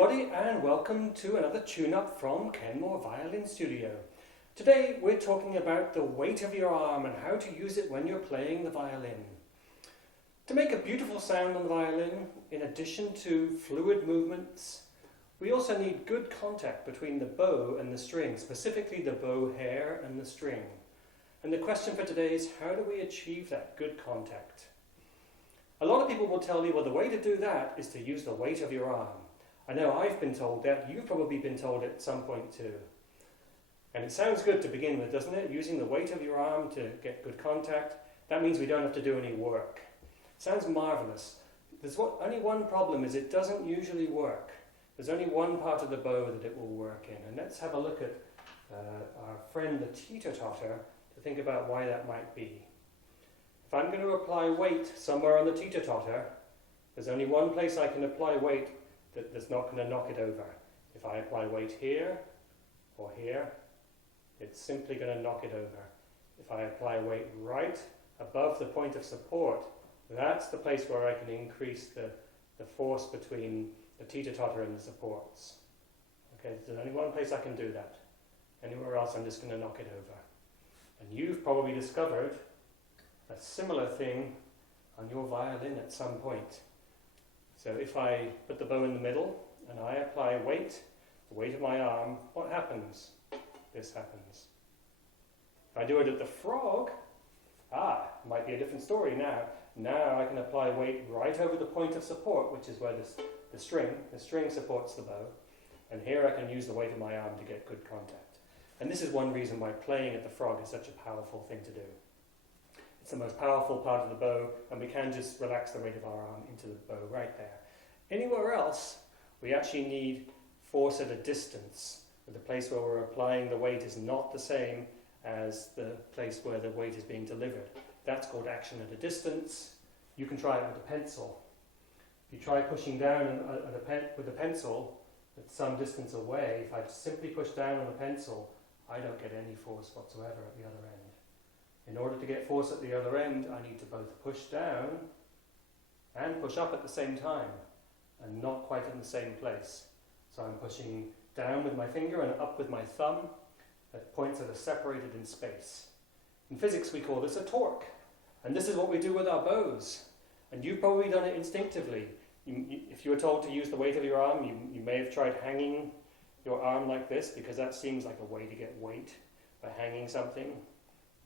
everybody, and welcome to another tune-up from Kenmore Violin Studio. Today we're talking about the weight of your arm and how to use it when you're playing the violin. To make a beautiful sound on the violin, in addition to fluid movements, we also need good contact between the bow and the string, specifically the bow hair and the string. And the question for today is, how do we achieve that good contact? A lot of people will tell you, well, the way to do that is to use the weight of your arm. I know I've been told that, you've probably been told it at some point too. And it sounds good to begin with, doesn't it? Using the weight of your arm to get good contact. That means we don't have to do any work. Sounds marvellous. There's only one problem, is it doesn't usually work. There's only one part of the bow that it will work in. And let's have a look at our friend the teeter-totter to think about why that might be. If I'm going to apply weight somewhere on the teeter-totter, there's only one place I can apply weight that's not going to knock it over. If I apply weight here or here, it's simply going to knock it over. If I apply weight right above the point of support, that's the place where I can increase the force between the teeter-totter and the supports. Okay, there's only one place I can do that. Anywhere else I'm just going to knock it over. And you've probably discovered a similar thing on your violin at some point. So if I put the bow in the middle and I apply weight, the weight of my arm, what happens? This happens. If I do it at the frog, it might be a different story now. Now I can apply weight right over the point of support, which is where the string supports the bow. And here I can use the weight of my arm to get good contact. And this is one reason why playing at the frog is such a powerful thing to do. It's the most powerful part of the bow, and we can just relax the weight of our arm into the bow right there. Anywhere else, we actually need force at a distance. The place where we're applying the weight is not the same as the place where the weight is being delivered. That's called action at a distance. You can try it with a pencil. If you try pushing down with a pencil at some distance away, if I simply push down on a pencil, I don't get any force whatsoever at the other end. In order to get force at the other end, I need to both push down and push up at the same time, and not quite in the same place. So I'm pushing down with my finger and up with my thumb at points that are separated in space. In physics we call this a torque, and this is what we do with our bows. And you've probably done it instinctively. If you were told to use the weight of your arm, you may have tried hanging your arm like this, because that seems like a way to get weight by hanging something.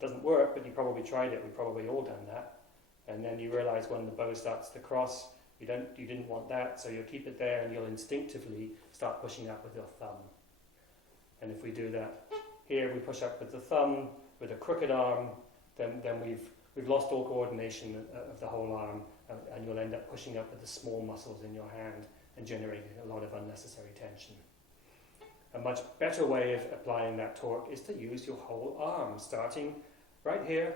Doesn't work, but you probably tried it. We've probably all done that. And then you realize when the bow starts to cross, you didn't want that, so you'll keep it there and you'll instinctively start pushing up with your thumb. And if we do that here, we push up with the thumb, with a crooked arm, then we've lost all coordination of the whole arm, and you'll end up pushing up with the small muscles in your hand and generating a lot of unnecessary tension. A much better way of applying that torque is to use your whole arm, starting right here,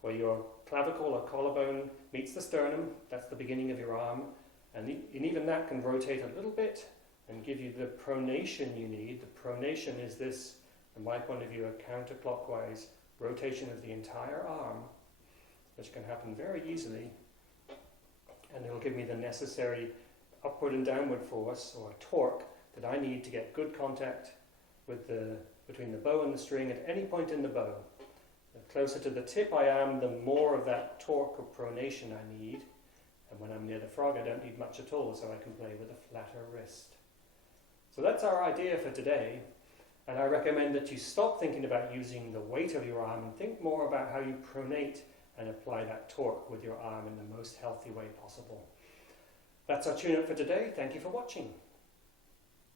where your clavicle or collarbone meets the sternum. That's the beginning of your arm. And even that can rotate a little bit and give you the pronation you need. The pronation is this, from my point of view, a counterclockwise rotation of the entire arm, which can happen very easily. And it'll give me the necessary upward and downward force, or torque, that I need to get good contact between the bow and the string at any point in the bow. The closer to the tip I am, the more of that torque or pronation I need. And when I'm near the frog, I don't need much at all, so I can play with a flatter wrist. So that's our idea for today. And I recommend that you stop thinking about using the weight of your arm and think more about how you pronate and apply that torque with your arm in the most healthy way possible. That's our tune-up for today. Thank you for watching.